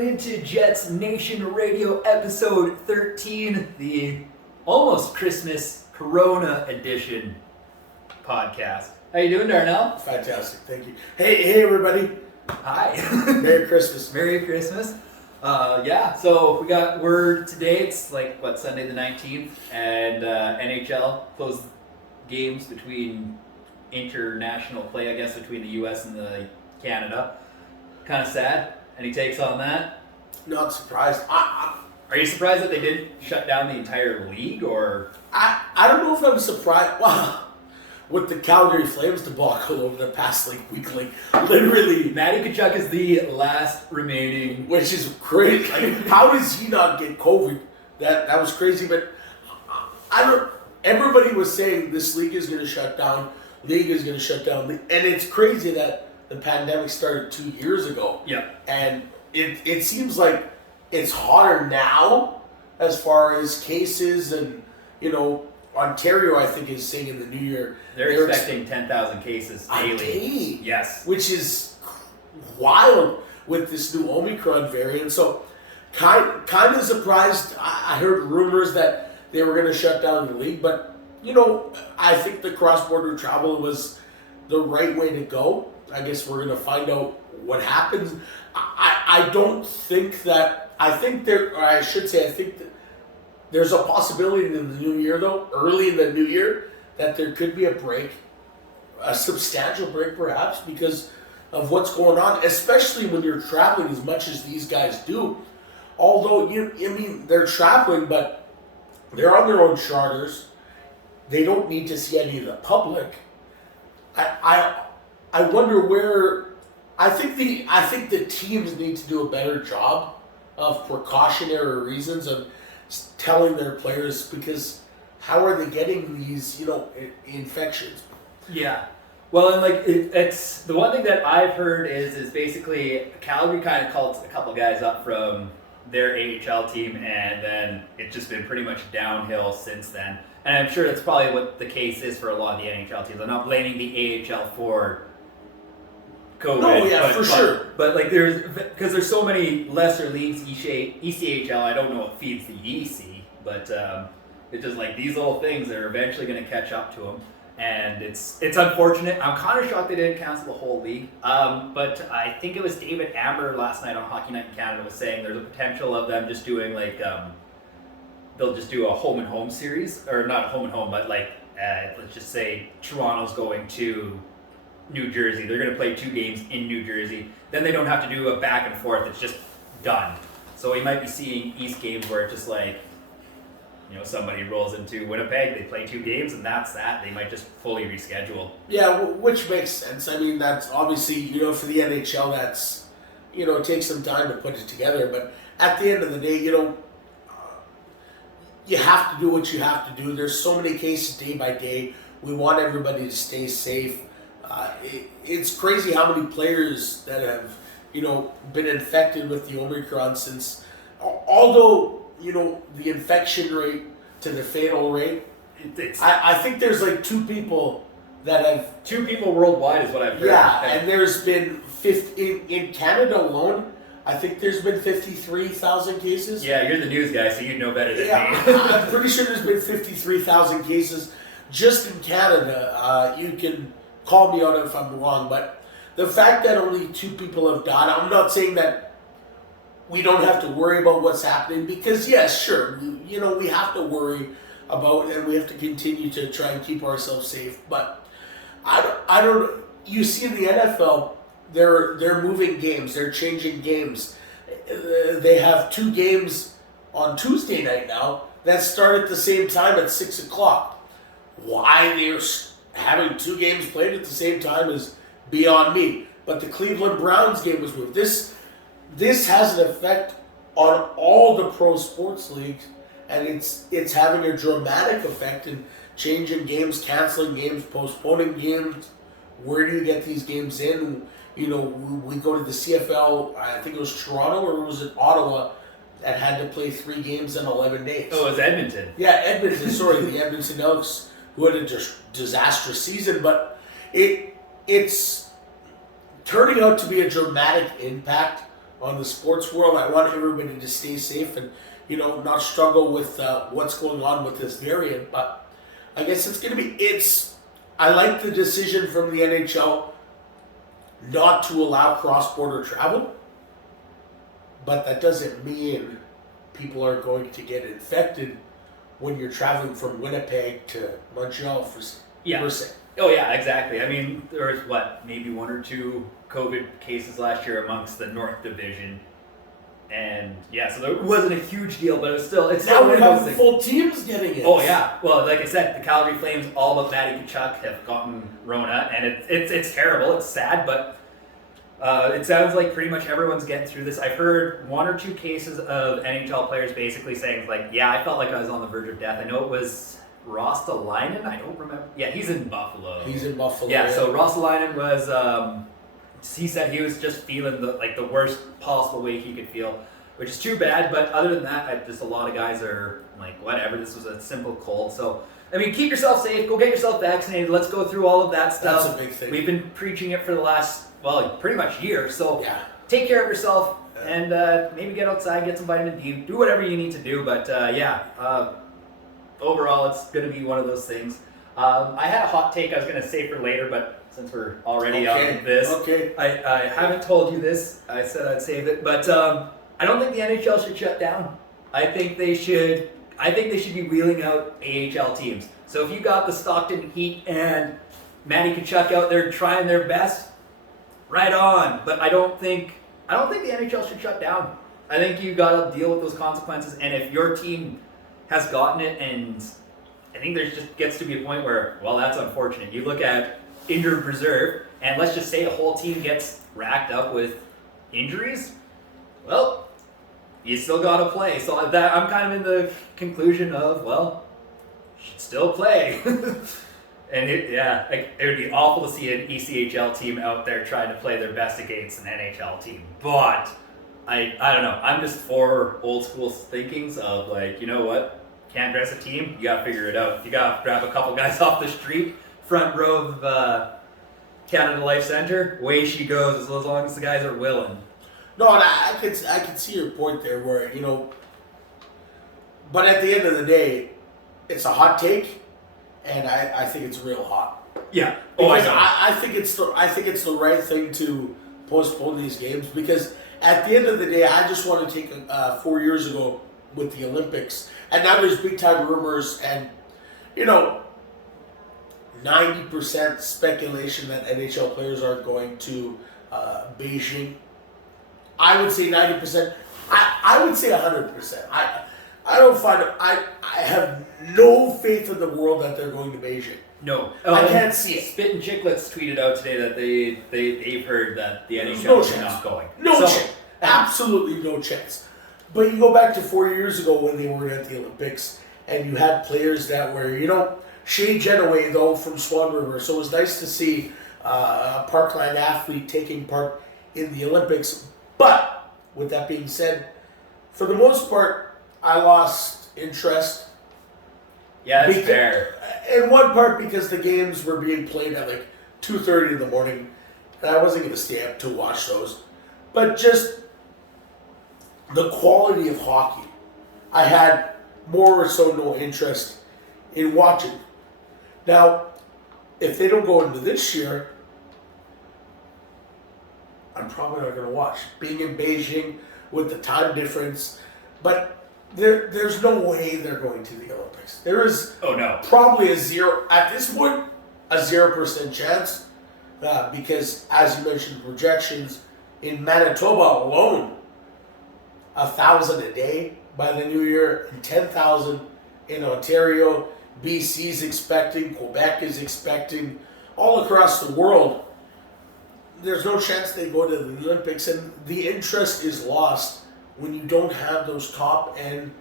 tuning into Jets Nation Radio episode 13, the almost Christmas Corona edition podcast. How you doing, Darnell? Fantastic, thank you. Hey everybody. Hi. Merry Christmas. Merry Christmas. So we got word today. It's Sunday the 19th, and NHL closed games between international play, I guess, between the U.S. and the Canada. Kind of sad. Any takes on that? Not surprised. Are you surprised that they didn't shut down the entire league, or? I don't know if I'm surprised. Wow. With the Calgary Flames debacle over the past week, literally. Matty Tkachuk is the last remaining. Which is crazy. How does he not get COVID? That was crazy, but everybody was saying this league is going to shut down. League is going to shut down. And it's crazy that the pandemic started 2 years ago. Yeah. And it seems like it's hotter now as far as cases, and, Ontario, I think, is saying in the new year. They're expecting 10,000 cases daily. A day. Yes. Which is wild with this new Omicron variant. So kind of surprised. I heard rumors that they were going to shut down the league, but, I think the cross-border travel was the right way to go. I guess we're going to find out what happens. I think that there's a possibility in the new year, though, early in the new year, that there could be a break, a substantial break perhaps, because of what's going on, especially when you're traveling as much as these guys do. Although, they're traveling, but they're on their own charters. They don't need to see any of the public. I wonder where. I think the teams need to do a better job of precautionary reasons of telling their players, because how are they getting these infections? Yeah. Well, and it's the one thing that I've heard is basically Calgary kind of called a couple guys up from their AHL team, and then it's just been pretty much downhill since then. And I'm sure that's probably what the case is for a lot of the NHL teams. I'm not blaming the AHL for COVID. No, yeah, for sure. But because there's so many lesser leagues, ECHL, I don't know what feeds the EC, but it's just these little things are eventually going to catch up to them. And it's unfortunate. I'm kind of shocked they didn't cancel the whole league. But I think it was David Amber last night on Hockey Night in Canada was saying there's a potential of them just doing they'll just do a home and home series, or not home and home, but let's just say Toronto's going to New Jersey. They're going to play 2 games in New Jersey. Then they don't have to do a back and forth. It's just done. So we might be seeing East games where it's just somebody rolls into Winnipeg, they play 2 games, and that's that. They might just fully reschedule. Yeah, which makes sense. That's obviously, for the NHL, that's, it takes some time to put it together. But at the end of the day, you have to do what you have to do. There's so many cases day by day. We want everybody to stay safe. It's crazy how many players that have, been infected with the Omicron since, although, the infection rate to the fatal rate, I think there's 2 people that have... 2 people worldwide is what I've heard. Yeah, and there's been, in Canada alone, I think there's been 53,000 cases. Yeah, you're the news guy, so you know better than me. I'm pretty sure there's been 53,000 cases just in Canada. You can call me on it if I'm wrong, but the fact that only 2 people have died, I'm not saying that we don't have to worry about what's happening, because yes, sure, we have to worry about, and we have to continue to try and keep ourselves safe. But I don't. You see in the NFL, they're moving games, they're changing games. They have 2 games on Tuesday night now that start at the same time at 6:00. Why they're having 2 games played at the same time is beyond me. But the Cleveland Browns game was moved. This has an effect on all the pro sports leagues, and it's having a dramatic effect in changing games, canceling games, postponing games. Where do you get these games in? We go to the CFL, I think it was Toronto, or was it Ottawa, that had to play 3 games in 11 days. Oh, it was Edmonton. Yeah, Edmonton, sorry, the Edmonton Elks, who had a disastrous season, but it's turning out to be a dramatic impact on the sports world. I want everybody to stay safe and, not struggle with what's going on with this variant. But I guess it's going to be, I like the decision from the NHL not to allow cross-border travel, but that doesn't mean people are going to get infected when you're traveling from Winnipeg to Montreal per se. Oh yeah, exactly. I mean, there was maybe 1 or 2 COVID cases last year amongst the North Division, and so there wasn't a huge deal, but it's now still we have full teams getting it. Oh yeah, well, like I said, the Calgary Flames, all but Matty Tkachuk, have gotten Rona, and it's terrible. It's sad, but it sounds like pretty much everyone's getting through this. I've heard 1 or 2 cases of NHL players basically saying I felt like I was on the verge of death. I know it was Rostalainen. I don't remember. Yeah, he's in Buffalo. Yeah, so Rostalainen was. He said he was just feeling the worst possible way he could feel, which is too bad. But other than that, just a lot of guys are like, whatever. This was a simple cold. So I mean, keep yourself safe. Go get yourself vaccinated. Let's go through all of that stuff. That's a big thing. We've been preaching it for the last pretty much year. So take care of yourself and maybe get outside, get some vitamin D, do whatever you need to do. But overall, it's going to be one of those things. I had a hot take I was going to save for later, but since we're already on this, I haven't told you this. I said I'd save it, but I don't think the NHL should shut down. I think they should be wheeling out AHL teams. So if you got the Stockton Heat and Matty Tkachuk out there trying their best, right on. But I don't think the NHL should shut down. I think you got to deal with those consequences. And if your team has gotten it, and I think there just gets to be a point where, that's unfortunate. You look at injured reserve, and let's just say a whole team gets racked up with injuries. Well, you still got to play. So that I'm kind of in the conclusion of, you should still play. And it would be awful to see an ECHL team out there trying to play their best against an NHL team. But I don't know. I'm just for old school thinkings of you know what? Can't dress a team, you gotta figure it out. If you gotta grab a couple guys off the street, front row of Canada Life Center, away she goes, as long as the guys are willing. No, and I could see your point there where, but at the end of the day, it's a hot take, and I think it's real hot. Yeah. Because I think it's the right thing to postpone these games, because at the end of the day, I just want to take 4 years ago with the Olympics, and now there's big time rumors and 90% speculation that NHL players are going to Beijing. I would say 90%. I would say 100%. I don't find it. I have no faith in the world that they're going to Beijing. No, I can't see it. Spit and Chicklets tweeted out today that they've heard that the NHL is not going. No chance. Absolutely no chance. But you go back to 4 years ago when they were at the Olympics, and you had players that were, Shea Genoway, though, from Swan River. So it was nice to see a Parkland athlete taking part in the Olympics. But with that being said, for the most part, I lost interest. Yeah, that's fair. In one part because the games were being played at 2:30 in the morning, and I wasn't going to stay up to watch those. But just the quality of hockey, I had more or so no interest in watching. Now, if they don't go into this year, I'm probably not going to watch. Being in Beijing with the time difference, but there's no way they're going to the Olympics. There is probably a 0% chance, because as you mentioned, projections in Manitoba alone, 1,000 a day by the new year, and 10,000 in Ontario. BC's expecting, Quebec is expecting, all across the world. There's no chance they go to the Olympics, and the interest is lost when you don't have those top end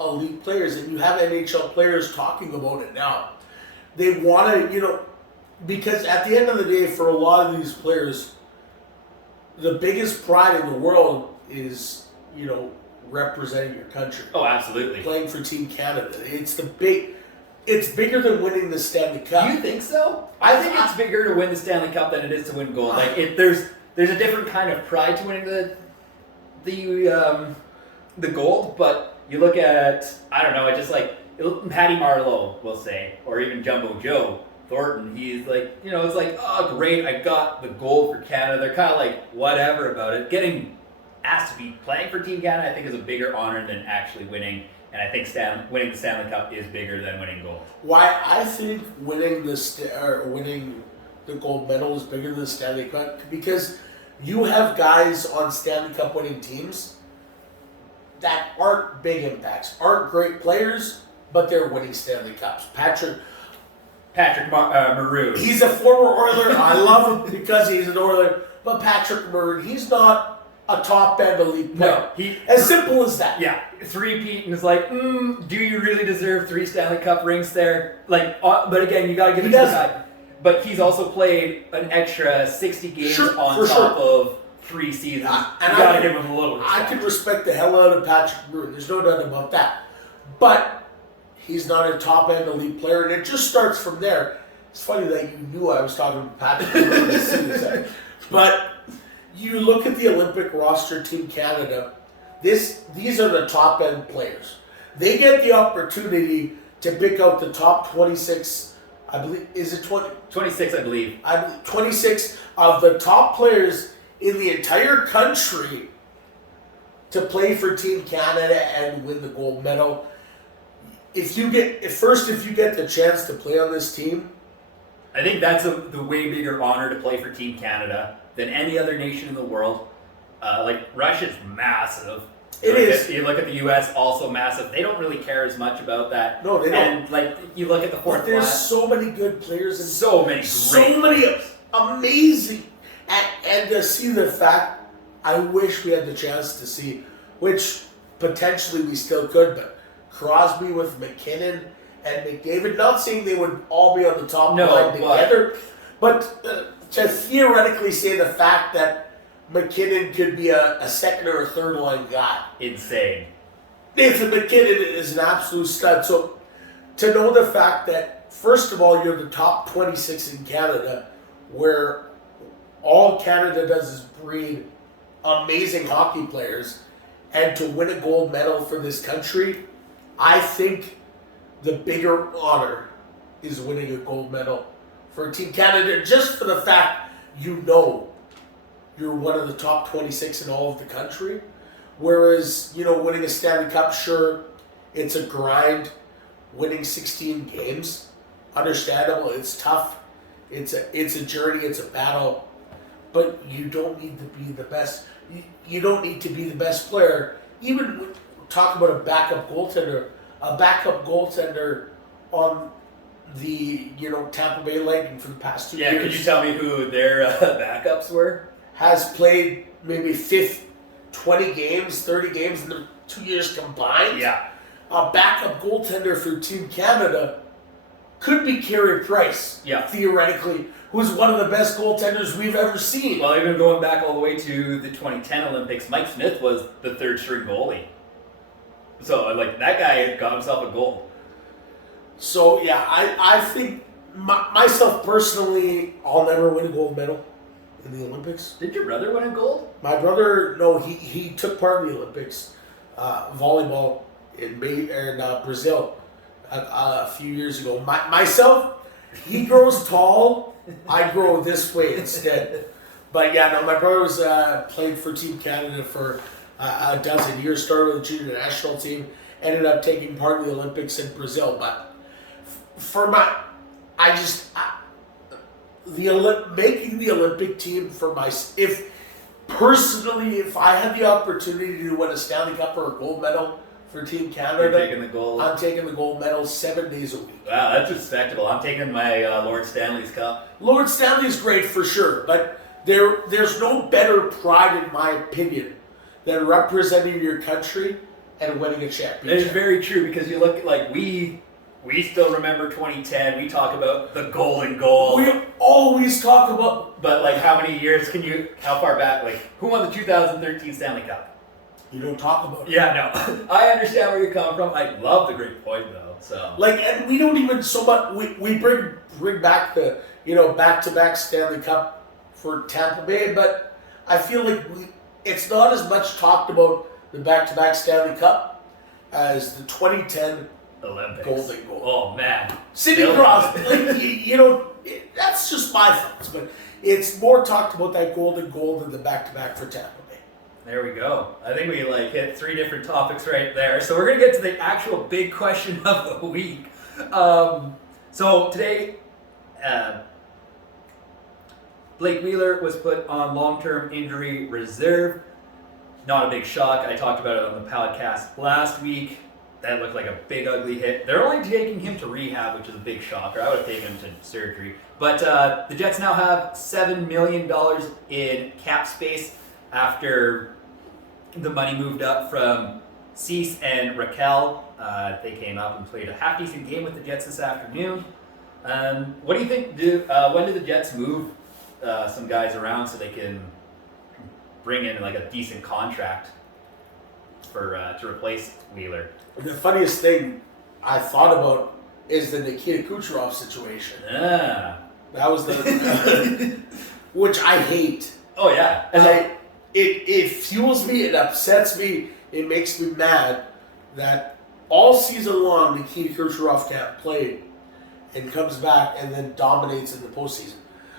elite players, and you have NHL players talking about it now. They want to, because at the end of the day, for a lot of these players, the biggest pride in the world is, representing your country. Oh, absolutely. Playing for Team Canada. It's bigger than winning the Stanley Cup. You think so? I think it's bigger to win the Stanley Cup than it is to win gold. There's a different kind of pride to winning the the gold, but you look at, I don't know, I just like Patty Marleau, we'll say, or even Jumbo Joe Thornton. He's like, it's like, oh great, I got the gold for Canada. They're kind of like whatever about it. Getting asked to be playing for Team Canada, I think, is a bigger honor than actually winning. And I think winning the Stanley Cup is bigger than winning gold. Why I think winning the gold medal is bigger than the Stanley Cup, because you have guys on Stanley Cup winning teams that aren't big impacts, aren't great players, but they're winning Stanley Cups. Patrick Maroon. He's a former Oiler. I love him because he's an Oiler. But Patrick Maroon, he's not a top end elite player. No, as simple as that. Yeah, three-peat, and it's like, do you really deserve 3 Stanley Cup rings there? Like, but again, you got to give it to the guy. But he's also played an extra 60 games on top of 3 seasons. And you got to give him a little respect. I can respect the hell out of Patrick Maroon. There's no doubt about that. But he's not a top-end elite player, and it just starts from there. It's funny that you knew I was talking about Patrick Maroon as soon as I... But you look at the Olympic roster, Team Canada, these are the top-end players. They get the opportunity to pick out the top 26... I believe, is it 20? 26, I believe. 26 of the top players in the entire country to play for Team Canada and win the gold medal. If you get the chance to play on this team, I think that's the way bigger honor to play for Team Canada than any other nation in the world. Like Russia's massive. You look at the U.S., also massive. They don't really care as much about that. No, they don't. And like you look at the fourth. But there's so many good players and so many players. Amazing, and to see the fact, I wish we had the chance to see, which potentially we still could, but Crosby with McKinnon and McDavid. Not saying they would all be on the top line together, but to theoretically say the fact that McKinnon could be a second or a third line guy. Insane. Nathan McKinnon is an absolute stud. So to know the fact that, first of all, you're the top 26 in Canada, where all Canada does is breed amazing hockey players, and to win a gold medal for this country, I think the bigger honor is winning a gold medal for Team Canada, just for the fact you're one of the top 26 in all of the country. Whereas, winning a Stanley Cup, sure, it's a grind. Winning 16 games, understandable. It's tough. It's a journey. It's a battle. But you don't need to be the best. You don't need to be the best player. Even talk about a backup goaltender. A backup goaltender on the Tampa Bay Lightning for the past 2 years. Yeah, could you tell me who their backups were? Has played maybe 20 games, 30 games in the 2 years combined. Yeah. A backup goaltender for Team Canada could be Carey Price. Yeah. Theoretically, who's one of the best goaltenders we've ever seen. Well, even going back all the way to the 2010 Olympics, Mike Smith was the third string goalie. So, that guy got himself a goal. So, yeah, I think myself personally, I'll never win a gold medal in the Olympics. Did your brother win a gold? My brother, no, he took part in the Olympics, volleyball in Brazil a few years ago. Myself, he grows tall, I grow this way instead. But yeah, no, my brother was played for Team Canada for a dozen years, started with the junior national team, ended up taking part in the Olympics in Brazil. But making the Olympic team if I had the opportunity to win a Stanley Cup or a gold medal for Team Canada, you're taking the gold. I'm taking the gold medal 7 days a week. Wow, that's respectable. I'm taking my Lord Stanley's Cup. Lord Stanley's great for sure, but there's no better pride, in my opinion, than representing your country and winning a championship. It's very true, because you look at, we still remember 2010. We talk about the golden goal. We always talk about... But, how many years how far back, who won the 2013 Stanley Cup? You don't talk about it. Yeah, no. I understand where you're coming from. I love the great point, though, so... and we don't even so much... We bring back the, back-to-back Stanley Cup for Tampa Bay, but I feel like it's not as much talked about the back-to-back Stanley Cup as the 2010 Olympics. Golden Goal. Oh man, Sidney Crosby, that's just my thoughts, but it's more talked about that Golden Goal than the back-to-back for Tampa Bay. There we go. I think we hit 3 different topics right there. So we're gonna get to the actual big question of the week. So today, Blake Wheeler was put on long-term injury reserve. Not a big shock. I talked about it on the podcast last week. That looked like a big ugly hit. They're only taking him to rehab, which is a big shocker. I would have taken him to surgery. But the Jets now have $7 million in cap space after the money moved up from Cease and Raquel. They came up and played a half-decent game with the Jets this afternoon. What do you think? When do the Jets move some guys around so they can bring in like a decent contract for to replace Wheeler? The funniest thing I thought about is the Nikita Kucherov situation. Yeah. That was the which I hate. Oh yeah. It fuels me, it upsets me, it makes me mad that all season long Nikita Kucherov can't play and comes back and then dominates in the postseason.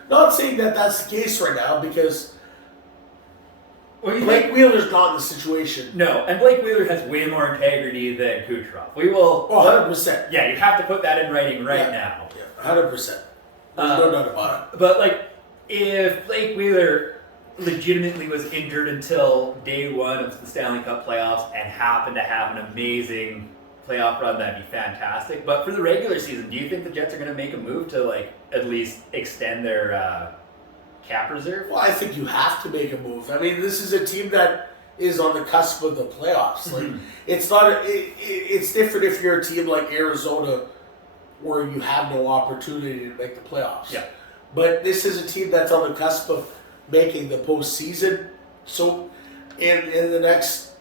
Not saying that that's the case right now because Blake Wheeler's not in the situation. No, and Blake Wheeler has way more integrity than Kucherov. We will. 100%. Yeah, you have to put that in writing right now. Yeah, 100%. There's no doubt about it. But if Blake Wheeler legitimately was injured until day 1 of the Stanley Cup playoffs and happened to have an amazing playoff run, that'd be fantastic. But for the regular season, do you think the Jets are going to make a move to at least extend their cap reserve? Well, I think you have to make a move. I mean, this is a team that is on the cusp of the playoffs. It's not. It's different if you're a team like Arizona, where you have no opportunity to make the playoffs. Yeah. But this is a team that's on the cusp of making the postseason. So, in the next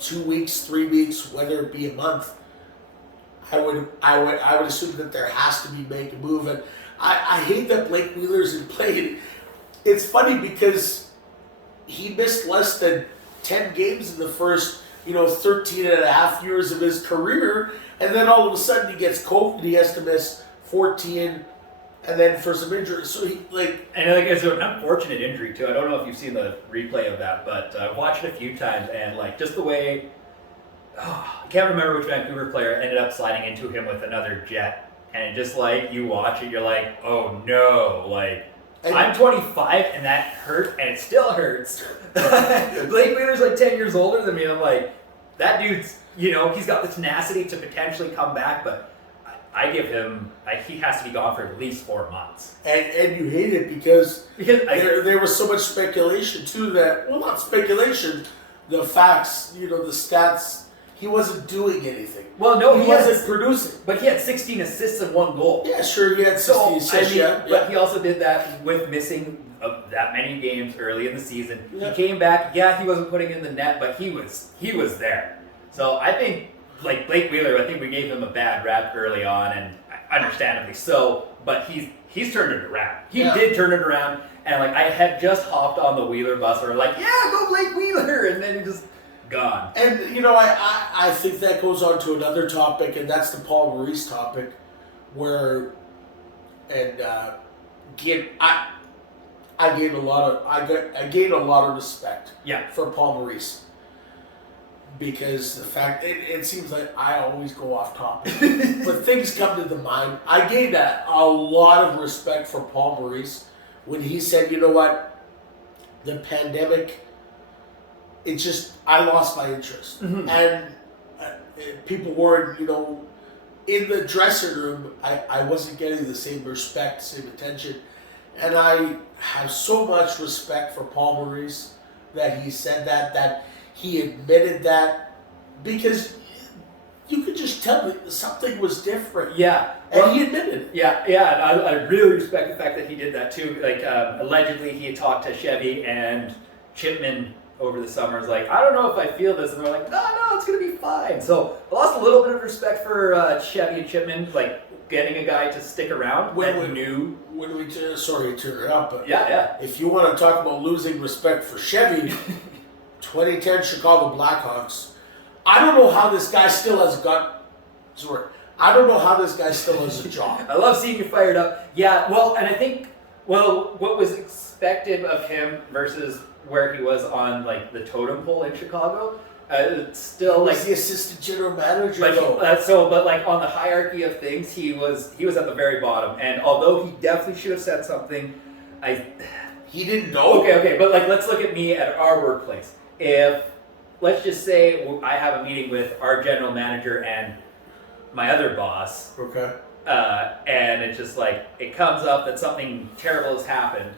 2 weeks, 3 weeks, whether it be a month, I would assume that there has to be make a move. And I hate that Blake Wheeler's in play. It's funny because he missed less than 10 games in the first, 13 and a half years of his career. And then all of a sudden he gets COVID. He has to miss 14 and then for some injury. So and it's an unfortunate injury too. I don't know if you've seen the replay of that, but I've watched it a few times and just the way, I can't remember which Vancouver player ended up sliding into him with another Jet. And just you watch it, you're like, oh no, I'm 25 and that hurt and it still hurts. Blake Wheeler's 10 years older than me and I'm like, that dude's, he's got the tenacity to potentially come back, but I give him, he has to be gone for at least 4 months. And you hate it because there was so much speculation too that, well, not speculation, the facts, the stats, he wasn't doing anything. Well, no, he wasn't producing. But he had 16 assists and 1 goal. Yeah, sure, he had 16 assists. But he also did that with missing that many games early in the season. Yeah. He came back. Yeah, he wasn't putting in the net, but he was there. So I think, Blake Wheeler, I think we gave him a bad rap early on, and understandably so. But he's turned it around. He did turn it around, and I had just hopped on the Wheeler bus, where yeah, go Blake Wheeler, and then he just gone. And I think that goes on to another topic, and that's the Paul Maurice topic, where I gained a lot of respect for Paul Maurice. Because the fact, it seems like I always go off topic, but things come to the mind. I gained a lot of respect for Paul Maurice when he said, you know what, the pandemic, I lost my interest. Mm-hmm. And people weren't, in the dressing room, I wasn't getting the same respect, same attention. And I have so much respect for Paul Maurice that he said that he admitted that, because you could just tell that something was different. Yeah. And he admitted it. Yeah, and I really respect the fact that he did that too. Allegedly he had talked to Chevy and Chipman over the summer. It's I don't know if I feel this. And they're like, no, it's going to be fine. So I lost a little bit of respect for Chevy and Chipman, getting a guy to stick around sorry to turn it up, but yeah. if you want to talk about losing respect for Chevy, 2010 Chicago Blackhawks. I don't know how this guy still has I don't know how this guy still has a job. I love seeing you fired up. Yeah, well, and I think, what was expected of him versus where he was on like the totem pole in Chicago, it's still like He's the assistant general manager. but like on the hierarchy of things, he was at the very bottom. And although he definitely should have said something, he didn't know. Okay, but like let's look at me at our workplace. If let's just say I have a meeting with our general manager and my other boss. Okay. And it's just like it comes up that something terrible has happened,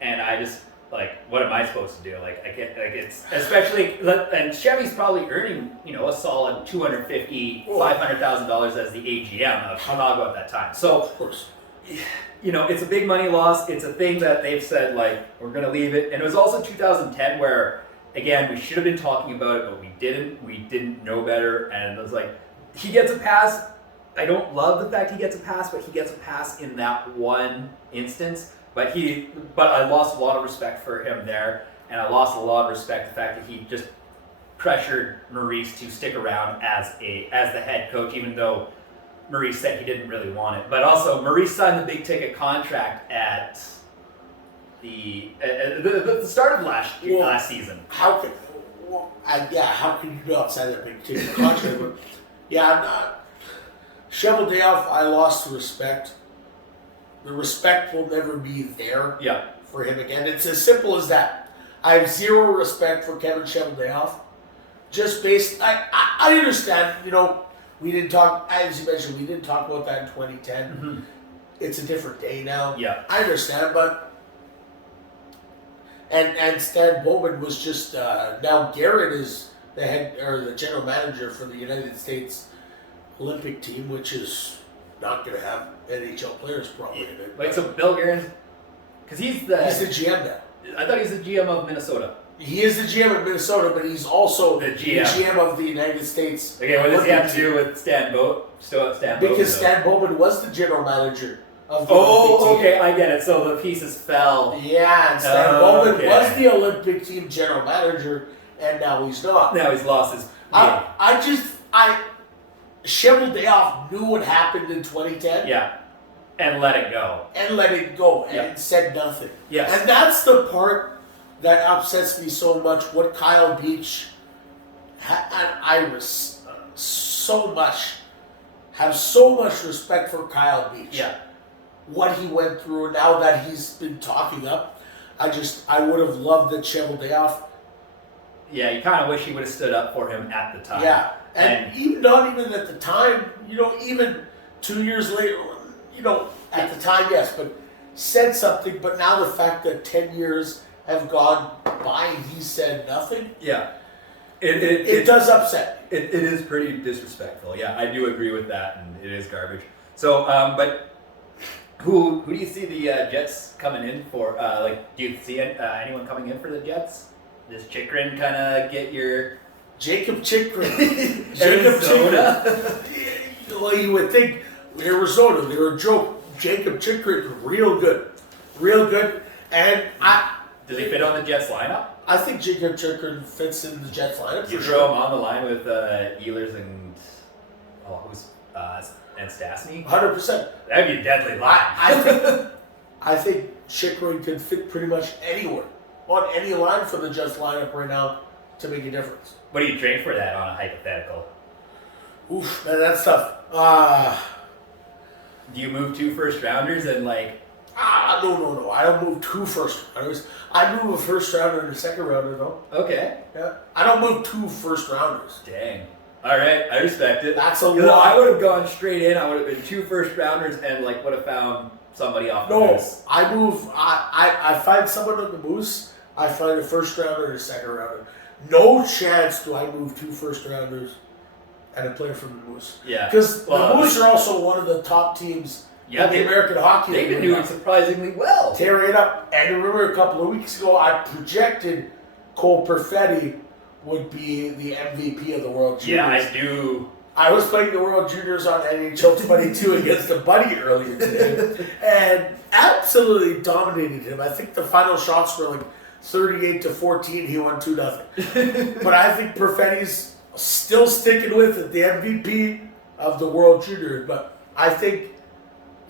and I just like, what am I supposed to do? Like I get like it's especially and Chevy's probably earning a solid $250,000, $500,000 as the AGM of Chicago at that time. So of course, it's a big money loss. It's a thing that they've said like we're gonna leave it, and it was also 2010 where again we should have been talking about it, but we didn't. We didn't know better, and it was like he gets a pass. I don't love the fact he gets a pass, but he gets a pass in that one instance. But I lost a lot of respect for him there, and I lost a lot of respect the fact that he just pressured Maurice to stick around as the head coach, even though Maurice said he didn't really want it. But also, Maurice signed the big ticket contract at the start of last season. How can you not sign that big ticket contract? But I'm not. Cheveldayoff, I lost the respect. The respect will never be there for him again. It's as simple as that. I have zero respect for Kevin Cheveldayoff. Just based, I understand, we didn't talk, as you mentioned, we didn't talk about that in 2010. Mm-hmm. It's a different day now. Yeah. I understand, but, and Stan Bowman was just, now Garrett is the general manager for the United States Olympic team, which is not going to have NHL players probably in it. Wait, so Bill Guerin, because he's the GM now. I thought he was the GM of Minnesota. He is the GM of Minnesota, but he's also the GM of the United States. Okay, what does he have to do with Stan Bowman? Because Stan Bowman was the general manager of the Olympic team. Okay, I get it. So the pieces fell. Yeah, and Stan Bowman was the Olympic team general manager, and now he's not. Now he's lost his. Cheveldayoff knew what happened in 2010. Yeah. And let it go. And said nothing. Yes. And that's the part that upsets me so much. What Kyle Beach and Iris have so much respect for Kyle Beach. Yeah. What he went through, now that he's been talking up, I would have loved that Cheveldayoff. Yeah, you kind of wish he would have stood up for him at the time. Yeah. And even not even at the time, even 2 years later, at the time, yes, but said something. But now the fact that 10 years have gone by and he said nothing. Yeah. It does upset. It is pretty disrespectful. Yeah, I do agree with that, and it is garbage. So, but who do you see the Jets coming in for? Do you see anyone coming in for the Jets? Does Chychrun kind of get your... Jacob Chychrun. Arizona? Well, you would think Arizona, they were a joke. Jacob Chychrun, real good. And does he fit on the Jets lineup? I think Jacob Chychrun fits in the Jets lineup. You throw him on the line with Ehlers and and Stastny? 100%. That'd be a deadly line. I think Chychrun could fit pretty much anywhere on any line for the Jets lineup right now to make a difference. What do you trade for that on a hypothetical? Oof, man, that's tough. Do you move 2 first rounders and No. I don't move 2 first rounders. I move a first rounder and a second rounder, though. Okay. Yeah. I don't move 2 first rounders. Dang. All right, I respect it. That's a lot. I would have gone straight in. I would have been 2 first rounders and would have found somebody off the moose. I move. I find someone on the moose. I find a first rounder and a second rounder. No chance do I move 2 first rounders and a player from the Moose. Yeah. Because the Moose are also one of the top teams in the American Hockey League. They've been doing surprisingly well. Tearing it up. And remember a couple of weeks ago, I projected Cole Perfetti would be the MVP of the World Juniors. Yeah, I do. I was playing the World Juniors on NHL 22 against a buddy earlier today and absolutely dominated him. I think the final shots were 38-14, he won 2-0. But I think Perfetti's still sticking with it, the MVP of the World Juniors. But I think,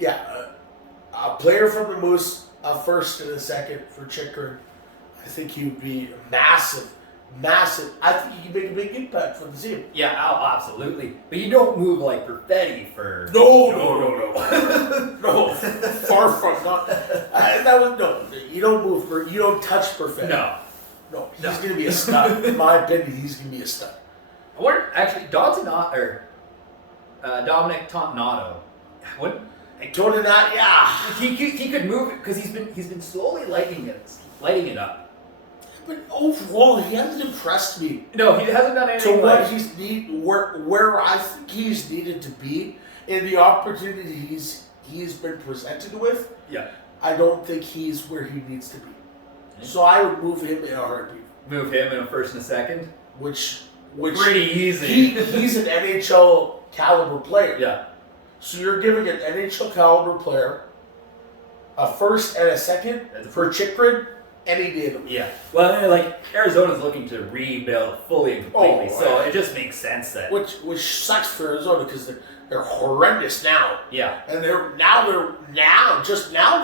a player from the Moose, a first and a second for Chikrin. I think he would be massive. I think he can make a big impact for the team. Yeah, absolutely. But you don't move like Perfetti for... No. No, far from not. You don't move. You don't touch Perfetti. No, he's going to be a stud. In my opinion, he's going to be a stud. Actually, Dominic Toninato. Toninato, yeah. He could move it because he's been slowly lighting it up. But overall, he hasn't impressed me. No, he hasn't done anything. To what where I think he's needed to be, and the opportunities he's been presented with. Yeah. I don't think he's where he needs to be. So I would move him in a heartbeat. Move him in a first and a second? Which pretty easy. He's an NHL caliber player. Yeah. So you're giving an NHL caliber player a first and a second for Chikrin, any day of the week. Yeah. Well, like Arizona's looking to rebuild fully and completely, so it just makes sense that which sucks for Arizona because they're horrendous now. Yeah. And they're now they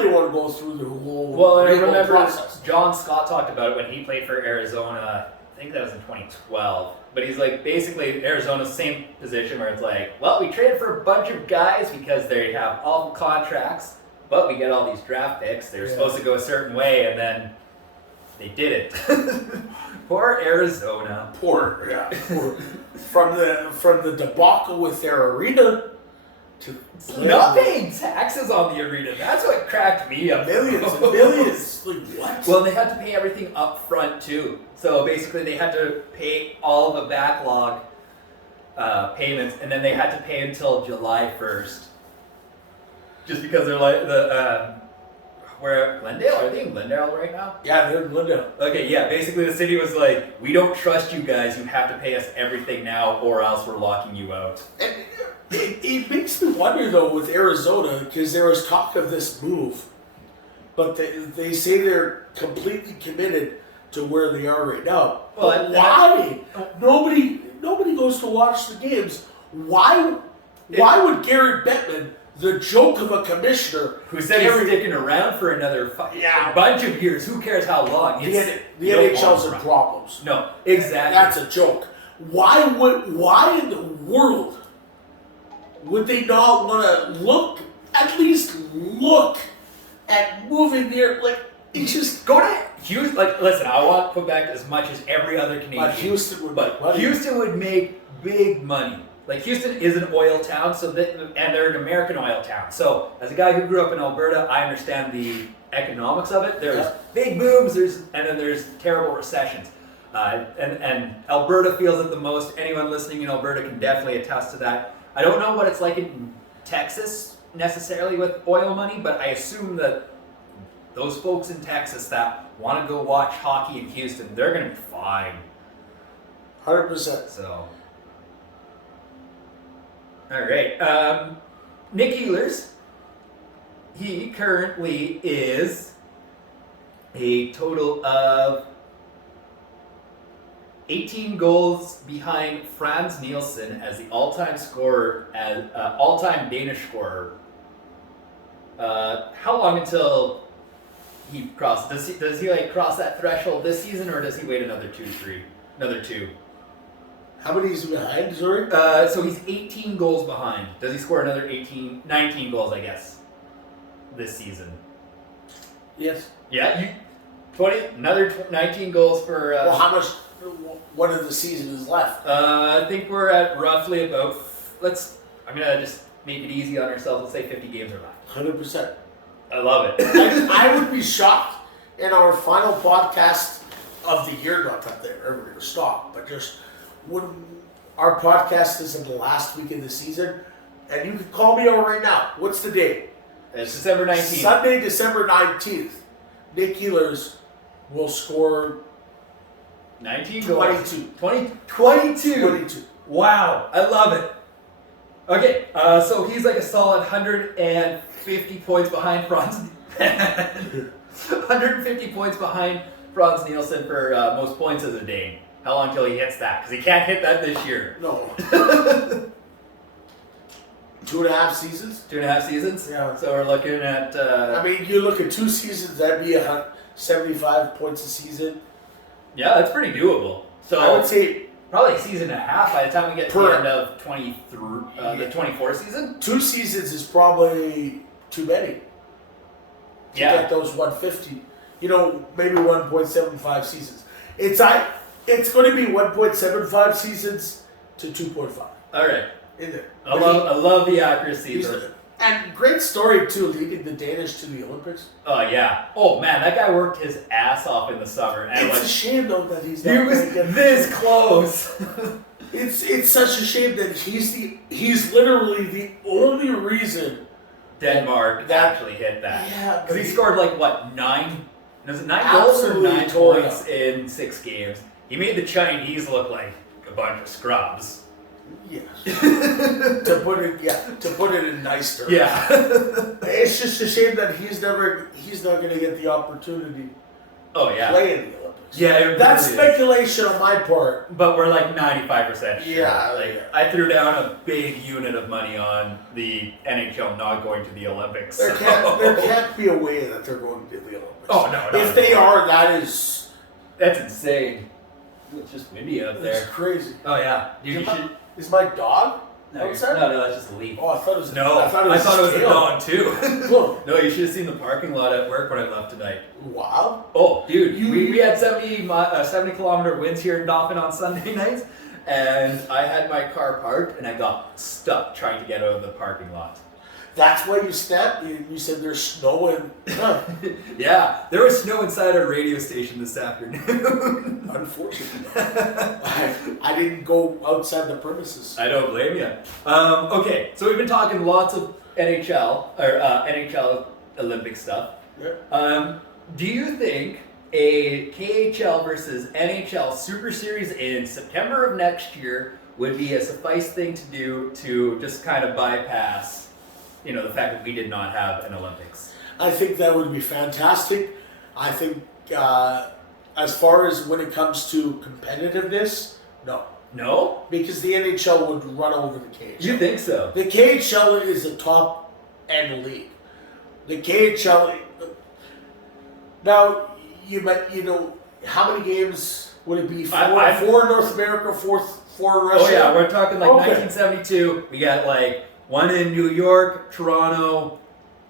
want to go through the whole Well, I remember process. John Scott talked about it when he played for Arizona. I think that was in 2012. But he's like, basically, Arizona's same position where it's like, well, we traded for a bunch of guys because they have awful contracts, but we get all these draft picks. They were supposed to go a certain way, and then they did it. Poor Arizona. Poor. From the debacle with their arena to not paying taxes on the arena. That's what cracked me up. Millions and millions. Like what? Well, they had to pay everything up front too. So basically, they had to pay all the backlog payments, and then they had to pay until July 1st. Just because they're like where Glendale? Are they in Glendale right now? Yeah, they're in Glendale. Okay, yeah. Basically, the city was like, we don't trust you guys. You have to pay us everything now, or else we're locking you out. And it makes me wonder though with Arizona because there was talk of this move, but they say they're completely committed to where they are right now. Well, why? Nobody goes to watch the games. Why would Garrett Bettman, the joke of a commissioner, who said he's sticking around for another bunch of years? Who cares how long? The NHL's in problems. No, exactly. That's a joke. Why in the world would they not want to at least look at moving there? Like, it's just go to Houston. Like, listen, I want Quebec as much as every other Canadian. But Houston would make big money. Like, Houston is an oil town, and they're an American oil town. So, as a guy who grew up in Alberta, I understand the economics of it. There's big booms, and then there's terrible recessions. And Alberta feels it the most. Anyone listening in Alberta can definitely attest to that. I don't know what it's like in Texas necessarily with oil money, but I assume that those folks in Texas that want to go watch hockey in Houston, they're going to be fine. 100%. So, all right. Nick Ehlers, he currently is a total of 18 goals behind Franz Nielsen as the all-time scorer, as all-time Danish scorer. How long until he crosses? Does he like cross that threshold this season, or does he wait another two? How many is he behind, sorry? So he's 18 goals behind. Does he score another 19 goals, I guess, this season? Yes. Yeah, 19 goals for... well, how much... One of the season is left. I think we're at roughly about. I'm gonna just make it easy on ourselves. Let's say 50 games are left. 100%. I love it. I would be shocked in our final podcast of the year. Not that they're ever going to stop, but just when our podcast is in the last week of the season, and you can call me out right now. What's the date? It's December 19th. Sunday, December 19th. Nick Ehlers will score. 19 goals. 22. Wow, I love it. Okay, so he's like a solid 150 points behind Franz. 150 points behind Franz Nielsen for most points as a Dane? How long till he hits that? Because he can't hit that this year. No. 2.5 seasons? 2.5 seasons? Yeah. So we're looking at... I mean, you look at 2 seasons, that'd be 75 points a season. Yeah, that's pretty doable. So I would say... Probably a season and a half by the time we get to the end of the 24 season. 2 seasons is probably too many to get those 150. You know, maybe 1.75 seasons. It's going to be 1.75 seasons to 2.5. All right. In there. I love the accuracy. And great story too, leading the Danish to the Olympics. Oh yeah. Oh man, that guy worked his ass off in the summer. And it's a shame though that he's not he was this close. It's such a shame that he's literally the only reason Denmark actually hit that. Yeah, because he scored like what 9? Was it 9 goals or 9 points in 6 games? He made the Chinese look like a bunch of scrubs. Yes. to put it in nice terms. Yeah. It's just a shame that he's not going to get the opportunity to play in the Olympics. Yeah, that's speculation on my part. But we're like 95% sure. Yeah. I threw down a big unit of money on the NHL not going to the Olympics. There can't be a way that they're going to the Olympics. Oh no. If they are, that's insane. It's just windy out there. It's crazy. Oh yeah. Dude, is my dog outside? No, that's just a leaf. Oh, I thought it was. No, I thought it was a dog too. Cool. No, you should have seen the parking lot at work when I left tonight. Wow. Oh, dude, we had 70 kilometer winds here in Dauphin on Sunday nights, and I had my car parked, and I got stuck trying to get out of the parking lot. That's why you snapped. You said there's snow and. Yeah, there was snow inside our radio station this afternoon. Unfortunately, I didn't go outside the premises. I don't blame you. Okay, so we've been talking lots of NHL Olympic stuff. Yeah. Do you think a KHL versus NHL Super Series in September of next year would be a suffice thing to do to just kind of bypass? The fact that we did not have an Olympics. I think that would be fantastic. I think as far as when it comes to competitiveness, no. No? Because the NHL would run over the KHL. You think so? The KHL is a top-end league. The KHL... Now, how many games would it be? 4 in North America, 4 in Russia? Oh yeah, we're talking like 1972. We got like 1 in New York, Toronto,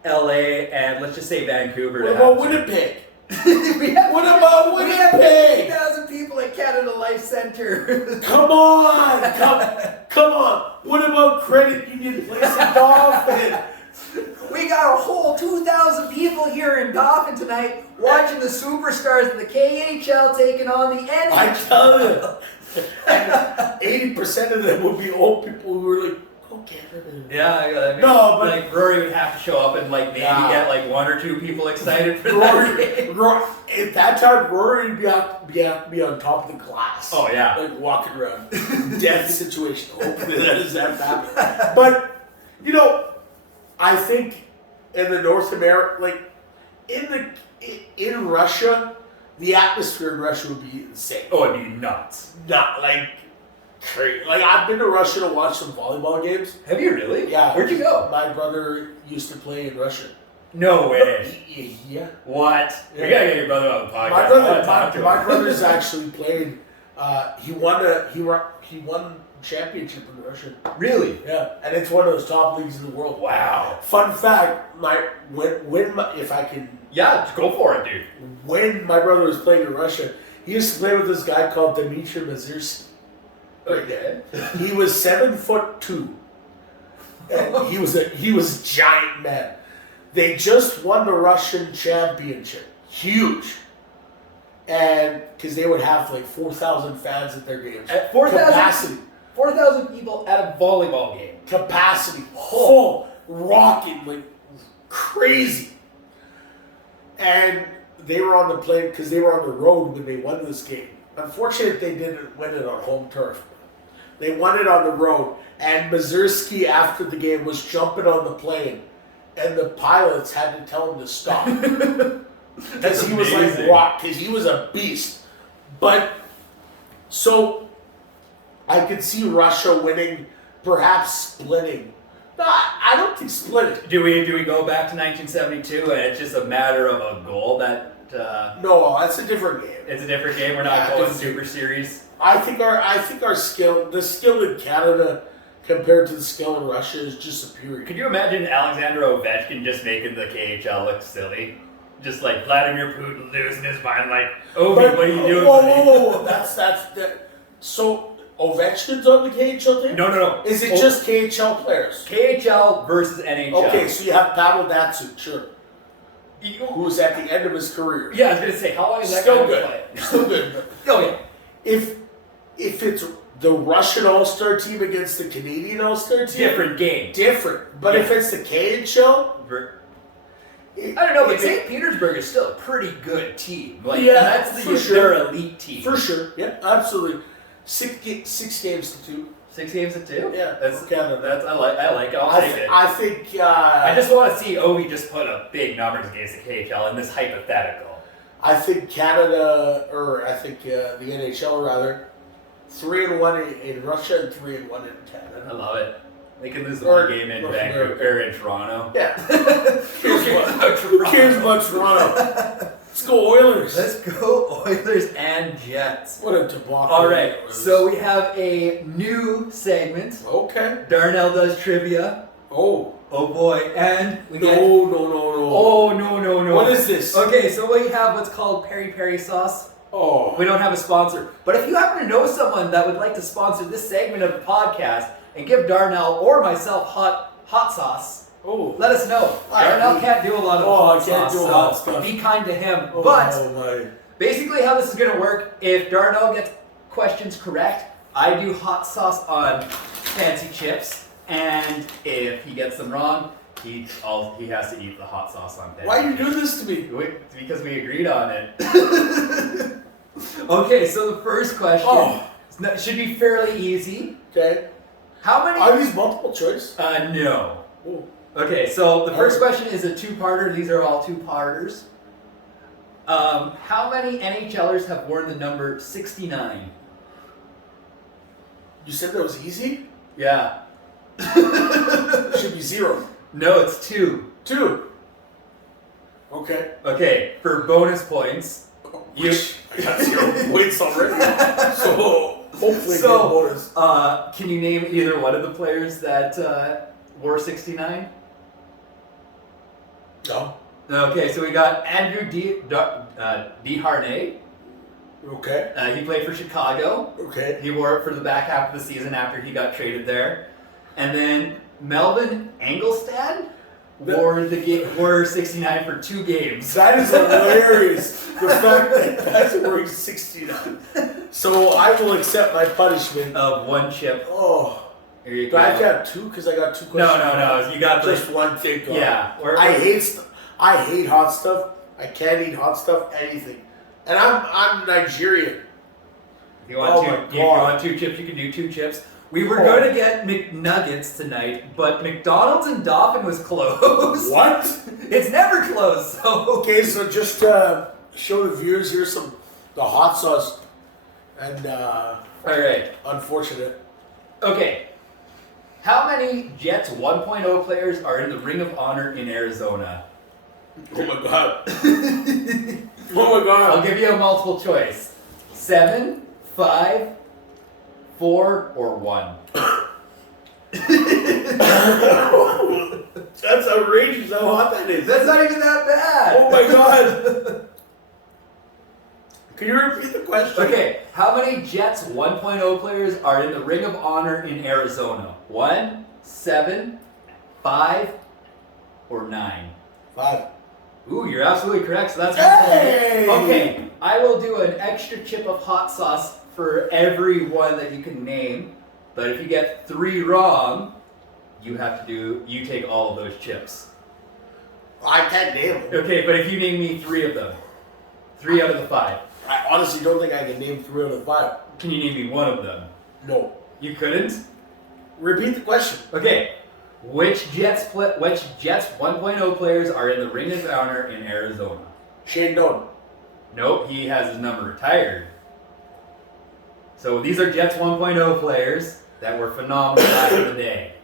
LA, and let's just say Vancouver. What about Winnipeg? What about Winnipeg? 3,000 people at Canada Life Center. Come on! Come on! What about Credit Union Place in Dauphin? We got a whole 2,000 people here in Dauphin tonight watching the superstars of the KHL taking on the NHL. I tell you. And 80% of them will be old people who are like, Canada. Yeah, I mean, no, but like Rory would have to show up and like maybe get like 1 or 2 people excited for Rory, at that time, Rory would be on top of the glass. Oh yeah, like walking around, death situation. Hopefully that doesn't have to happen. But I think in the North America, like in Russia, the atmosphere in Russia would be insane. Oh, it'd be nuts. Not like. Crazy. Like I've been to Russia to watch some volleyball games. Have you really? Yeah. Where'd you go? My brother used to play in Russia. No way. Yeah. What? Yeah. You gotta get your brother on the podcast. My brother's actually played. He won championship in Russia. Really? Yeah, and it's one of those top leagues in the world. Wow. Fun fact: if I can. Yeah, go for it, dude. When my brother was playing in Russia, he used to play with this guy called Dmitry Mazursky. Okay. He was 7'2", and he was a giant man. They just won the Russian championship, huge, and because they would have like 4,000 fans at their games. At 4,000 people at a volleyball game. Capacity, full, rocking like crazy, and they were on the plane because they were on the road when they won this game. Unfortunately, they didn't win it on home turf. They won it on the road, and Mazursky, after the game, was jumping on the plane, and the pilots had to tell him to stop. because he was like amazing. rock, because he was a beast. But so I could see Russia winning, perhaps splitting. No, I don't think splitting. Do we go back to 1972 and it's just a matter of a goal that No, that's a different game. it's a different game? We're not Yeah, going different Super Series. I think our skill, the skill in Canada compared to the skill in Russia is just superior. Could you imagine Alexander Ovechkin just making the KHL look silly? Just like Vladimir Putin losing his mind, like, Ovi, what are you doing? Whoa, buddy?" whoa, whoa. That. So Ovechkin's on the KHL team? No. Is it just KHL players? KHL versus NHL? Okay, so you have Pavel Datsyuk, sure, You- who's at the end of his career. Yeah, I was gonna say, how long is that Still guy good. play? Still good. Oh yeah. If it's the Russian All-Star team against the Canadian All-Star team, Different game. different. But Yeah. if it's the KHL, I don't know, but St. Petersburg is still a pretty good team. Like, Yeah, that's for sure. their elite team. for sure, yeah, absolutely. 6 games to 2. 6 games to 2? Yeah, That's for Canada. I like it. I'll I, take it. I think. I just want to see Ovi just put up big numbers against the KHL in this hypothetical. I think Canada, or I think the NHL rather, 3-1 in Russia and 3-1 in I Canada. love it. They can lose the Or one game in North Vancouver America. or in Toronto. Yeah. Who cares about Who Toronto? cares about Toronto? Let's go Oilers. Let's go Oilers and Jets. What a debacle. All right, Oilers. so we have a new segment. Okay. Darnell does trivia. Oh. Oh boy, and we No, get. no. Oh no. What is this? Okay, so we have what's called peri peri sauce. Oh. We don't have a sponsor, but if you happen to know someone that would like to sponsor this segment of the podcast and give Darnell or myself hot sauce, Oh. let us know. Darnell can't do a lot of I hot can't sauce, do so hot stuff. be kind to him. Oh, But my. basically, how this is going to work, if Darnell gets questions correct, I do hot sauce on fancy chips, and if he gets them wrong, he has to eat the hot sauce on fancy Why you chips. do this to me? Because we agreed on it. Okay, so the first question should be fairly easy. Okay. How many? Are these multiple choice? No. Oh. Okay, so the first question is a two-parter. These are all two-parters. How many NHLers have worn the number 69? You said that was easy? Yeah. It should be 0. No, it's 2. 2. Okay. Okay, for bonus points, you. I got 0 points already. So hopefully So, get bonus. Can you name either one of the players that wore 69? No. Okay, so we got Andrew Desharnais. Okay. He played for Chicago. Okay. He wore it for the back half of the season after he got traded there. And then Melvin Engelstad wore 69 for 2 games. That is hilarious. The fact that that's wearing 69. So I will accept my punishment. Of 1 chip. Oh. Here you Do go. I got 2? Because I got 2 questions. No. You got Just the. one thing. Yeah. I hate hot stuff. I can't eat hot stuff. Anything. And I'm Nigerian. If you want Oh two, my if you God. want 2 chips, you can do 2 chips. We were Oh. going to get McNuggets tonight, but McDonald's in Dauphin was closed. What? It's never closed, so. Okay, so just show the viewers here the hot sauce, and All right. unfortunate. Okay. How many Jets 1.0 players are in the Ring of Honor in Arizona? Oh my god. Oh my I'll god. give you a multiple choice. 7, 5, 4, or 1. That's outrageous how hot that is. That's not even that bad. Oh my god. Can you repeat the question? Okay, how many Jets 1.0 players are in the Ring of Honor in Arizona? 1, 7, 5, or 9? 5. Ooh, you're absolutely correct. So that's Hey! Okay, I will do an extra chip of hot sauce for every one that you can name. But if you get 3 wrong, you take all of those chips. I can't name them. Okay, but if you name me 3 of them, 3 out of the 5, I honestly don't think I can name 3 out of 5. can you name me 1 of them? No. You couldn't? Repeat the question. Okay, which Jets 1.0 players are in the Ring of Honor in Arizona? Shane Doan. Nope, he has his number retired. So these are Jets 1.0 players that were phenomenal back in the day.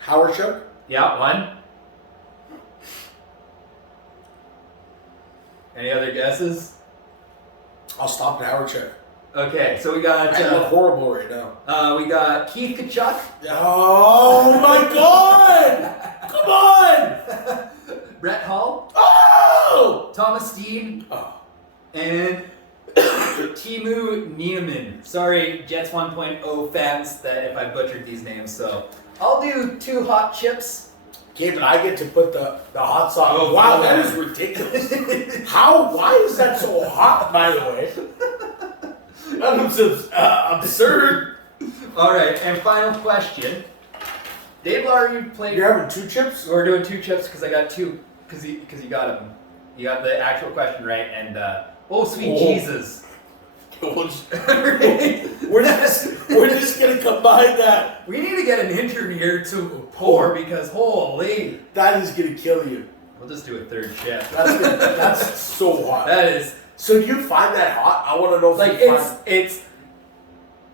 Howard Shook. Yeah, one. Any other guesses? I'll stop at Howard Shook. Okay, so we got I look horrible right now. we got Keith Kachuk. Oh my God! Come on! Brett Hall. Oh! Thomas Steen. Oh. And Timu Niemann. Sorry, Jets 1.0 fans, that if I butchered these names. So I'll do 2 hot chips. Okay, but I get to put the hot sauce. Oh, wow, wow. that is ridiculous. How? Why is that so hot, by the way? That was absurd. All right, and final question. Dave Lowry played. You're having 2 chips? We're doing 2 chips because I got 2. Because you got them. You got the actual question right. And sweet Jesus. We're just gonna combine that. We need to get an intern here to pour because holy. That is gonna kill you. We'll just do a 3rd chip. That's so hot. That is. So do you find that hot? I want to know if Like you find...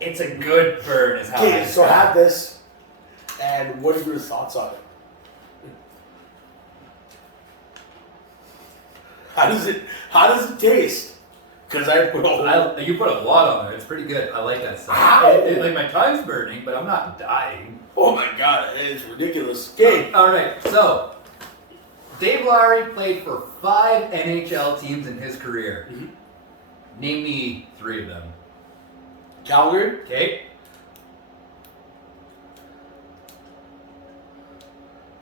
it's a good burn is how Okay, I so describe have it. this, and what are your thoughts on it? How does it taste? Because I put You put a lot on there. It's pretty good. I like that stuff. Ow! Like my tongue's burning, but I'm not dying. Oh my God, it's ridiculous. Okay. All right, so Dave Lowry played for 5 NHL teams in his career. Mm-hmm. Name me 3 of them. Calgary. Okay.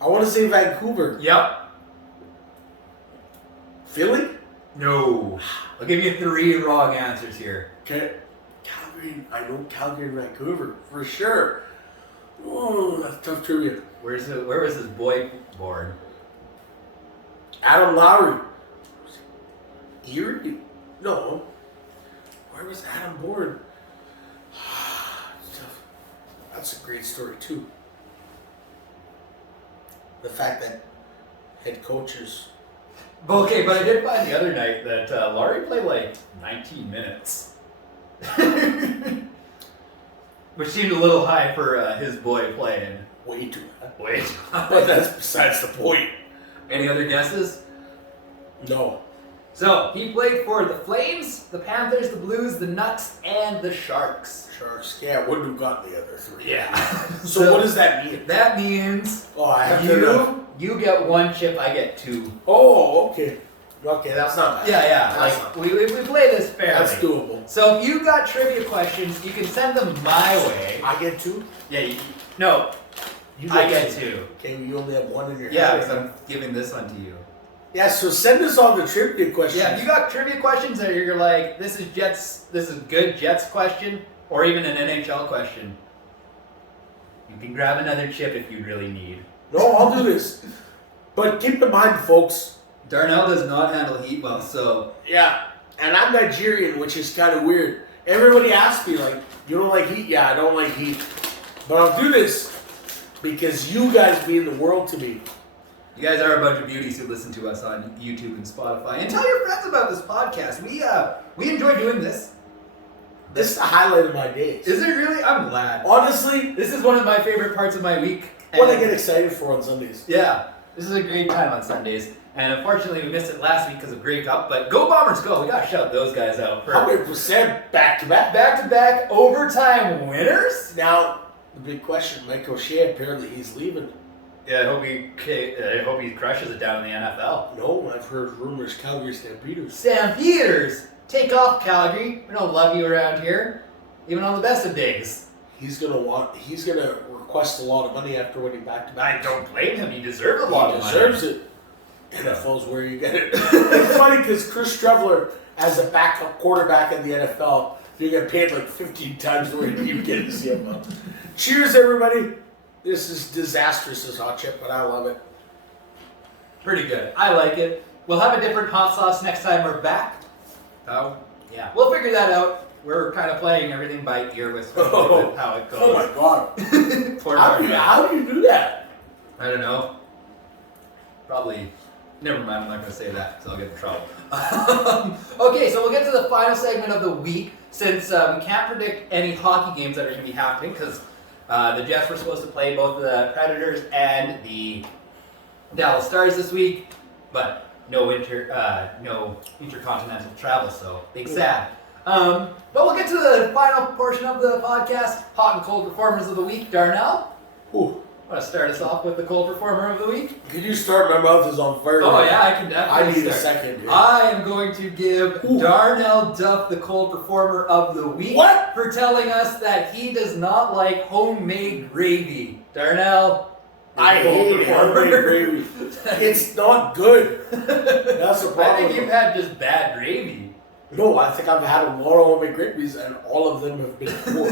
I want to say Vancouver. Yep. Philly. No. I'll give you 3 wrong answers here. Okay. Calgary. I know Calgary and Vancouver for sure. Oh, that's tough trivia. Where was his boy born? Adam Lowry. Erie? No. Where was Adam born? That's a great story too. The fact that head coaches. Okay, but I did find the other night that Lowry played like 19 minutes. Which seemed a little high for his boy playing. Way too high. Wait. But that's besides the point. Any other guesses? No. So, he played for the Flames, the Panthers, the Blues, the Nuts, and the Sharks. Sharks. Yeah, I wouldn't have gotten the other 3. Yeah. So what does that mean? That means Oh, I have to know. you get 1 chip, I get 2. Oh, okay. Okay, that's not bad. Yeah. That's Like we play this fairly. That's doable. So if you got trivia questions, you can send them my way. I get 2? Yeah. No. You I get 2. Okay, you only have 1 in your Yeah, head. because I'm giving this one to you. Yeah, so send us all the trivia questions. Yeah, if you got trivia questions that you're like, this is good Jets question, or even an NHL question, you can grab another chip if you really need. No, I'll do this. But keep in mind, folks. Darnell does not handle heat well, so Yeah, and I'm Nigerian, which is kind of weird. Everybody asks me, like, you don't like heat? Yeah, I don't like heat. But I'll do this because you guys mean the world to me. you guys are a bunch of beauties who listen to us on YouTube and Spotify. And tell your friends about this podcast. We enjoy doing this. This is the highlight of my days. Is it really? I'm glad. Honestly, This is one of my favorite parts of my week. what I And- get excited for on Sundays. Yeah, this is a great time on Sundays. And unfortunately, we missed it last week because of Grey Cup. But go Bombers, go! We gotta shout those guys out for 100% back to back. back-to-back overtime winners. Now, the big question, Mike O'Shea, apparently he's leaving. Yeah, I hope he crushes it down in the NFL. No, I've heard rumors Calgary Stampeders. Stampeders, take off Calgary. We don't love you around here, even on the best of days. He's gonna request a lot of money after winning back to back. I don't blame him. He deserves a lot of money. Deserves it. NFL's where you get it. It's funny because Chris Trevler, as a backup quarterback in the NFL, you get paid like 15 times the rate you get in the CFL. Cheers, everybody. This is disastrous as hot chip, but I love it. Pretty good. I like it. We'll have a different hot sauce next time we're back. Oh, yeah. We'll figure that out. We're kind of playing everything by ear with how it goes. Oh my god. Poor How Mark. do you do that? I don't know. Probably Never mind, I'm not going to say that because I'll get in trouble. Okay, so we'll get to the final segment of the week since we can't predict any hockey games that are going to be happening because the Jets were supposed to play both the Predators and the Dallas Stars this week, but no intercontinental travel, so big sad. But we'll get to the final portion of the podcast, hot and cold performers of the week. Darnell? Ooh. Want to start us off with the cold performer of the week? Can you start? My mouth is on fire. Oh yeah, I can definitely I need start. a second. Dude. I am going to give Darnell Duff the cold performer of the week. What? For telling us that he does not like homemade gravy. Darnell, I hate homemade gravy. It's not good. That's the problem. I think you've had just bad gravy. No, I think I've had a lot of homemade gravies, and all of them have been poor.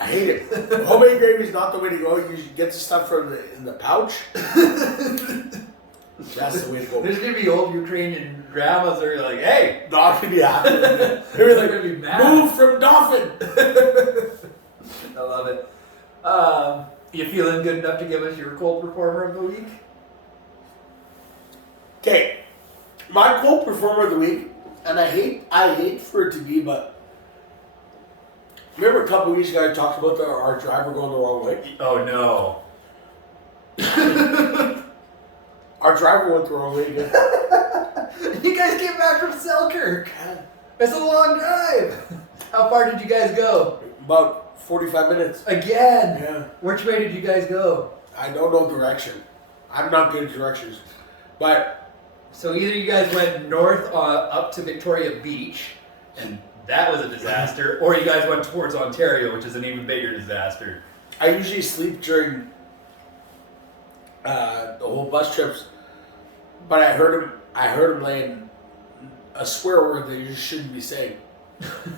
I hate it. Homemade gravy is not the way to go. You should get the stuff from in the pouch. That's the way to go. There's gonna be old Ukrainian grandmas that are like, "Hey, Not gonna be happy. They're they're like, gonna be mad." move from Dauphin. I love it. You feeling good enough to give us your cold performer of the week? Okay, my cold performer of the week, and I hate for it to be, but remember a couple weeks ago I talked about our driver going the wrong way. Oh no. Our driver went the wrong way again. You guys came back from Selkirk. It's a long drive. How far did you guys go? About 45 minutes. Again? Yeah. Which way did you guys go? I don't know direction. I'm not good at directions. But So either you guys went north up to Victoria Beach, and that was a disaster, or you guys went towards Ontario, which is an even bigger disaster. I usually sleep during the whole bus trips. But I heard him laying a swear word that you just shouldn't be saying.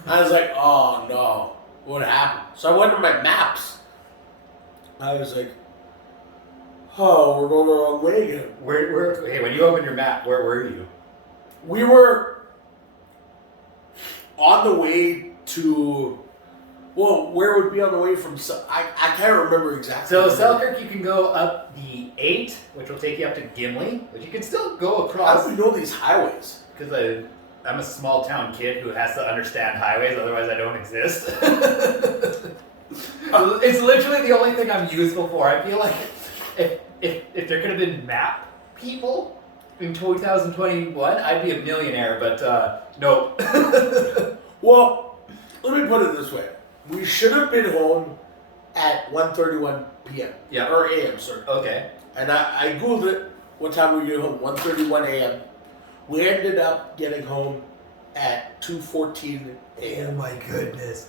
I was like, oh no, what happened? So I went to my maps. I was like, oh, we're going the wrong way again. Hey, when you opened your map, where were you? We were on the way to, well, where would be on the way from? I can't remember exactly. So Selkirk, you can go up the 8, which will take you up to Gimli, but you can still go How across. do we know these highways? Because I'm a small town kid who has to understand highways, otherwise I don't exist. It's literally the only thing I'm useful for. I feel like if there could have been map people in 2021, I'd be a millionaire, but no. Well, let me put it this way. We should have been home at 1:31 p.m. Yeah. Or a.m., sorry. Okay. And I Googled it. What time we get home? 1:31 a.m. We ended up getting home at 2:14 a.m. my goodness.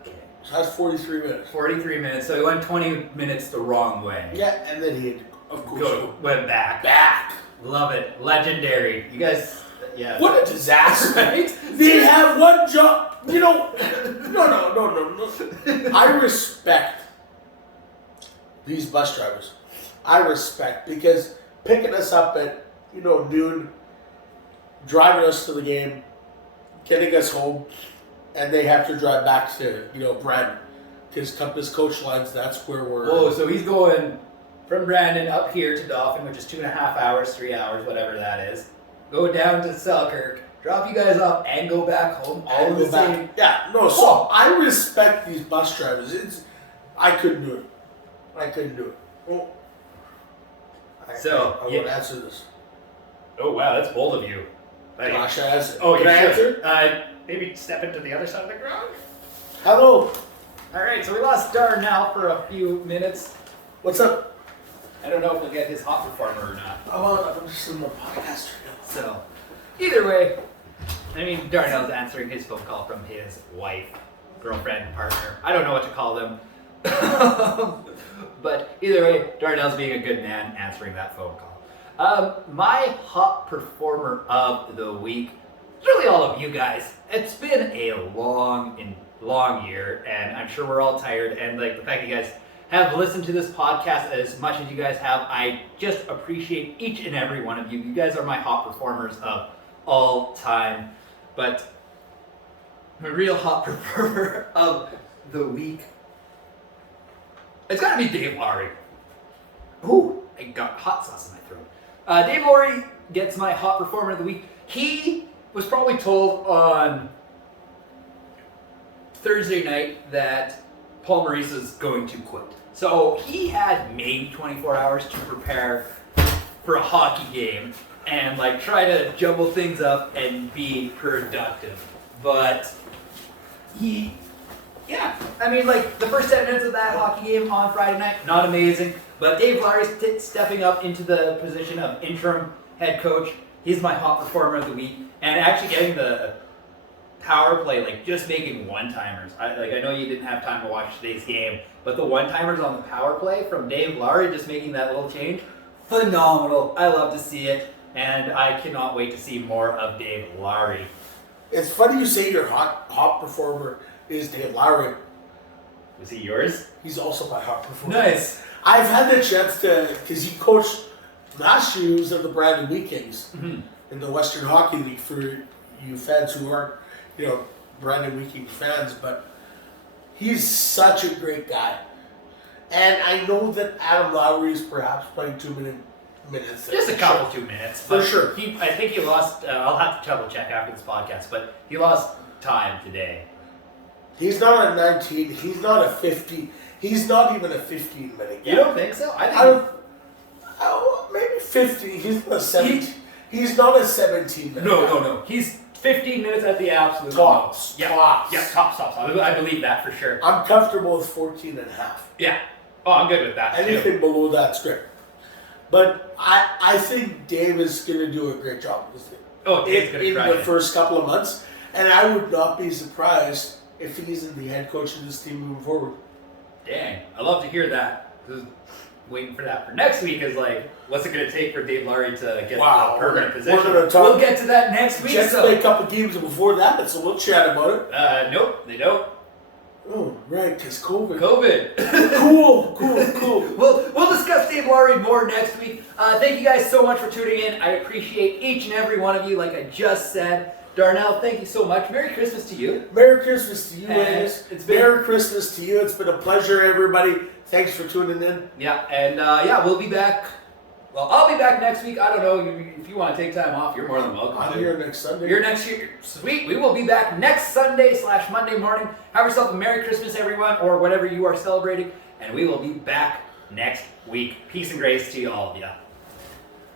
Okay. So that's 43 minutes. 43 minutes, so he went 20 minutes the wrong way. Yeah, and then he, of course, Went back. back. Love it. Legendary. You guys, yeah. What a disaster. Right? They have one job. You know, no. I respect these bus drivers. I respect because picking us up at, noon, driving us to the game, getting us home, and they have to drive back to, Brandon. Because Compass Coach Lines, that's where we're... Oh, so he's going from Brandon up here to Dauphin, which is 2.5 hours, 3 hours, whatever that is. Go down to Selkirk, drop you guys off, and go back home all in the same... Yeah, no, so I respect these bus drivers. I couldn't do it. Oh. I won't answer this. Oh, wow, that's bold of you. Gosh, I answer. Oh, Can you I should. answer? Maybe step into the other side of the ground. Hello. All right, so we lost Darnell for a few minutes. What's up? I don't know if we'll get his hot performer or not. I'm just in the podcast right now. So, either way, Darnell's answering his phone call from his wife, girlfriend, partner. I don't know what to call them. But either way, Darnell's being a good man answering that phone call. My hot performer of the week is really all of you guys. It's been a long year, and I'm sure we're all tired. And the fact that you guys have listened to this podcast as much as you guys have, I just appreciate each and every one of you. You guys are my hot performers of all time. But my real hot performer of the week, it's got to be Dave Lowry. Who? I got hot sauce in my throat. Dave Laurie gets my hot performer of the week. He was probably told on Thursday night that Paul Maurice is going to quit. So he had maybe 24 hours to prepare for a hockey game and like try to jumble things up and be productive. But I mean, like the first 10 minutes of that hockey game on Friday night, not amazing. But Dave Laurie's stepping up into the position of interim head coach. He's my hot performer of the week, and actually getting the power play, like just making one-timers. I know you didn't have time to watch today's game, but the one-timers on the power play from Dave Laurie, just making that little change, phenomenal. I love to see it, and I cannot wait to see more of Dave Laurie. It's funny you say your hot performer is Dave Laurie. Was he yours? He's also my hot performer. Nice. I've had the chance to, because he coached last year, he was at the Brandon Wheat Kings in the Western Hockey League, for you fans who aren't, Brandon Wheat Kings fans, but he's such a great guy. And I know that Adam Lowry is perhaps playing 2 minutes. Just a couple 2 minutes. For sure. I think he lost, I'll have to double check after this podcast, but he lost time today. He's not a 19, he's not a 50, he's not even a 15-minute guy. You don't think so? I think maybe 50, he's not a 17. He's not a 17-minute No. He's 15 minutes at the absolute tops. most. Tops. Yeah, tops. I believe that for sure. I'm comfortable with 14 and a half. Yeah. Oh, I'm good with that. Anything below that's great. But I think Dave is going to do a great job with this thing. Oh, Dave's going to crush in the it. first couple of months. And I would not be surprised if he's the head coach of this team moving forward. Dang. I love to hear that. Waiting for that for next week is like, what's it going to take for Dave Laurie to get the permanent position? We'll get to that next week. Jets play a couple games before that, so we'll chat about it. Nope, they don't. Oh, right, because COVID. Cool. We'll discuss Dave Laurie more next week. Thank you guys so much for tuning in. I appreciate each and every one of you, like I just said. Darnell, thank you so much. Merry Christmas to you. Merry Christmas to you, guys. Merry Christmas to you. It's been a pleasure, everybody. Thanks for tuning in. Yeah, and we'll be back. Well, I'll be back next week. I don't know if you want to take time off. You're more than welcome. I'm here next Sunday. You're next year. Sweet. We will be back next Sunday/Monday morning. Have yourself a Merry Christmas, everyone, or whatever you are celebrating, and we will be back next week. Peace and grace to you all of you.